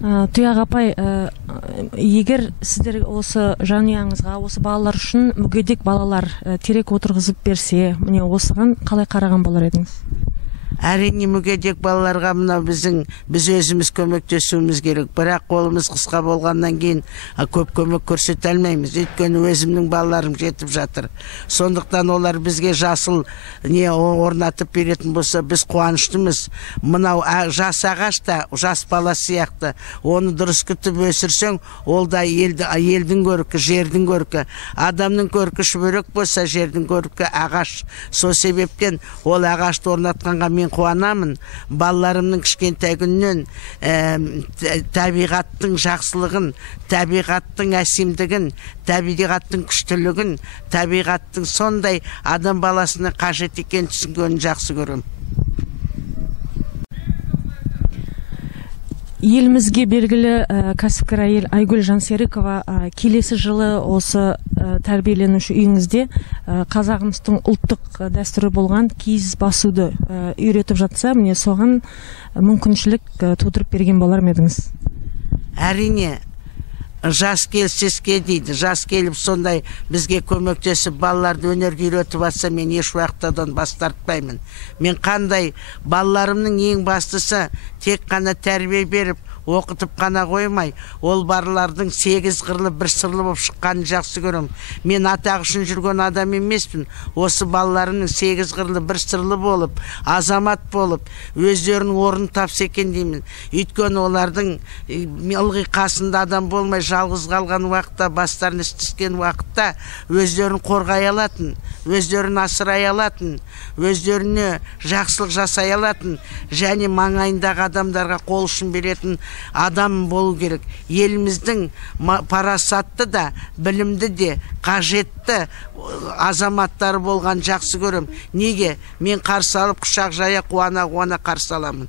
Тұяқ апай, егер сіздер осы жанұяңызға, осы балалар үшін мүгедек балалар терек отырғызып берсе, міне осыған қалай қараған болар едіңіз? Әрине мүгедек балаларға біз өзіміз көмектесуіміз керек. Бірақ қолымыз қысқа болғаннан кейін көп көмек көрсете алмаймыз. Өйткені өзімнің балаларым жетіп жатыр. Сондықтан олар бізге жасыл орнатып беретін болса, біз қуаныштымыз. Мынау жас ағаш та жас бала сияқты. Оны дұрыс күтіп өсірсең, ол да елдің көркі, жердің көркі. Адамның көркі шүберек болса, жердің көркі ағаш. Сол себептен ол ағашты орнатқанға мен қуанамын. Балаларымның кішкентай күннен табиғаттың жақсылығын, табиғаттың әсемдігін, табиғаттың күштілігін, табиғаттың сондай адам баласына қажет екен түсінгенін жақсы көрем. Елімізге белгілі кәсіпкер әйел Айгүл Жансерікова келесі жылы осы тәрбиеленуші үйіңізде қазағымыздың ұлттық дәстүрі болған киіз басуды үйретіп жатса, міне соған мүмкіншілік тудырып берген болар ма едіңіз? Әрине, жас келсеске дейді. Жас келіп сондай бізге көмектесіп балаларды өнерге үйретіп жатса, мен еш уақыттан бас тартпаймын. Мен қандай балаларымның ең бастысы тек қана тәрбие беріп, оқытып қана қоймай, ол барлардың 8 қырлы бір сырлы болып шыққанын жақсы көрем. Мен атақ үшін жүрген адам емеспін. Осы балаларының 8 қырлы бір сырлы болып, азамат болып, өздерінің орнын тапса екен деймін. Өйткені олардың ылғи қасында адам болмай, жалғыз қалған уақытта, бастарын істескен уақытта өздерін қорғай алатын, өздерін асырай алатын, өздеріне жақсылық жасай алатын, және маңайындағы адамдарға қол ұшын беретін адам болу керек. Еліміздің парасатты да, білімді де, қажетті азаматтары болған жақсы көрем. Неге? Мен қарсы алып, құшақ жая, қуана қарсы аламын.